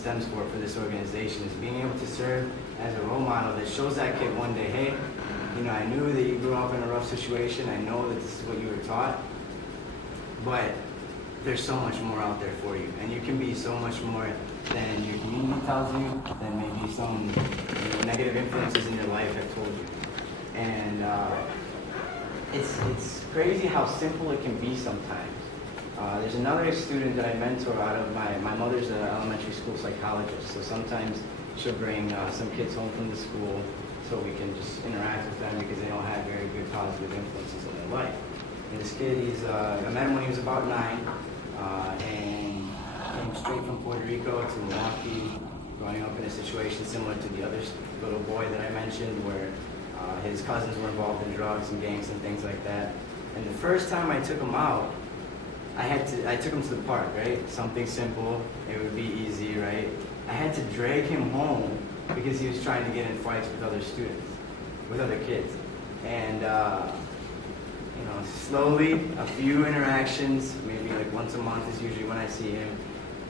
stems for this organization is being able to serve as a role model that shows that kid one day, hey, you know, I knew that you grew up in a rough situation. I know that this is what you were taught, but there's so much more out there for you, and you can be so much more than your community tells you, than maybe some negative influences in your life have told you. And it's crazy how simple it can be sometimes. There's another student that I mentor out of my mother's an elementary school psychologist, so sometimes she'll bring some kids home from the school so we can just interact with them because they don't have very good positive influences in their life. And this kid, I met him when he was about 9, and came straight from Puerto Rico to Milwaukee, growing up in a situation similar to the other little boy that I mentioned, where his cousins were involved in drugs and gangs and things like that. And the first time I took him out, I took him to the park, right? Something simple, it would be easy, right? I had to drag him home because he was trying to get in fights with other students, with other kids. And slowly, a few interactions, maybe like once a month is usually when I see him.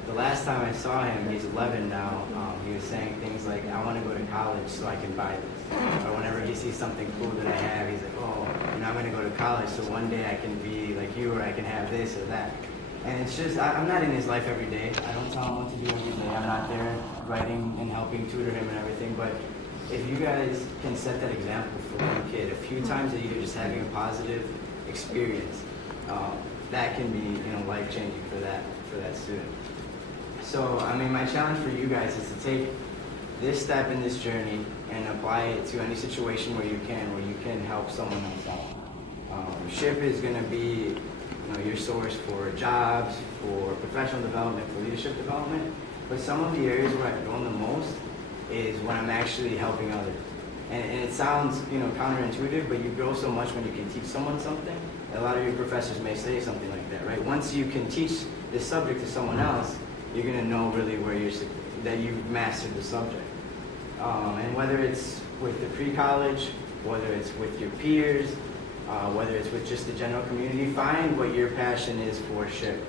The last time I saw him, he's 11 now, he was saying things like, I want to go to college so I can buy this. Or whenever he sees something cool that I have, he's like, oh, I'm going to go to college so one day I can be like you, or I can have this or that. And it's just, I'm not in his life every day. I don't tell him what to do every day. I'm not there writing and helping tutor him and everything. But if you guys can set that example for one kid, a few times that you're just having a positive experience, that can be life-changing for that student. So, I mean, my challenge for you guys is to take this step in this journey and apply it to any situation where you can help someone else out. SHPE is going to be your source for jobs, for professional development, for leadership development. But some of the areas where I've grown the most is when I'm actually helping others. And it sounds counterintuitive, but you grow so much when you can teach someone something. A lot of your professors may say something like that, right? Once you can teach this subject to someone else, you're going to know really that you've mastered the subject. And whether it's with the pre-college, whether it's with your peers, whether it's with just the general community, find what your passion is for SHPE.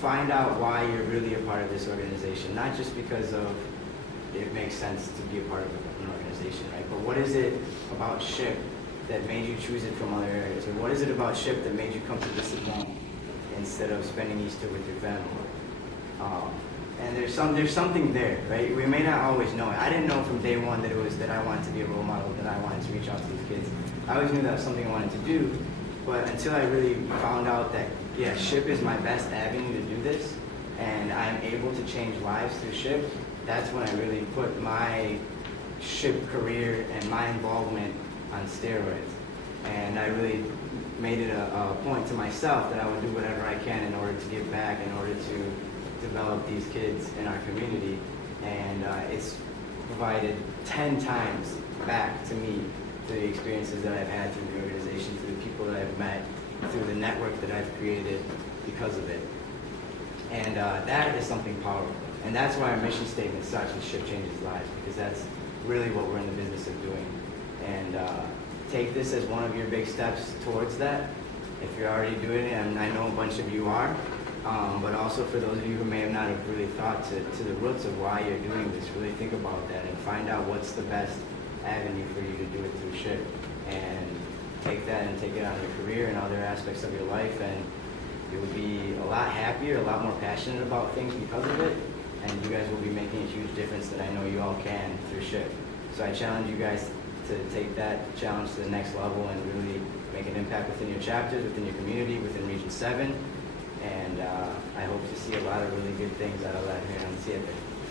Find out why you're really a part of this organization, not just because of it makes sense to be a part of an organization, right? But what is it about SHPE that made you choose it from other areas? Or what is it about SHPE that made you come to this event instead of spending Easter with your family? And there's something there, right? We may not always know it. I didn't know from day one that I wanted to be a role model, that I wanted to reach out to these kids. I always knew that was something I wanted to do, but until I really found out that, yeah, SHPE is my best avenue to do this, and I'm able to change lives through SHPE, that's when I really put my SHPE career and my involvement on steroids. And I really made it a point to myself that I would do whatever I can in order to give back, in order to develop these kids in our community. And it's provided 10 times back to me through the experiences that I've had through the organization, through the people that I've met, through the network that I've created because of it. And that is something powerful. And that's why our mission statement starts with SHPE Changes Lives, because that's really what we're in the business of doing. And take this as one of your big steps towards that. If you're already doing it, and I know a bunch of you are, but also for those of you who may have not have really thought to the roots of why you're doing this, really think about that and find out what's the best avenue for you to do it through SHPE, and take that and take it on your career and other aspects of your life, and you will be a lot happier, a lot more passionate about things because of it, and you guys will be making a huge difference that I know you all can through SHPE. So I challenge you guys to take that challenge to the next level and really make an impact within your chapters, within your community, within Region 7, and I hope to see a lot of really good things out of that here on 7.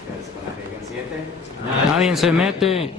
¿Con la Region 7? Nadie se mete.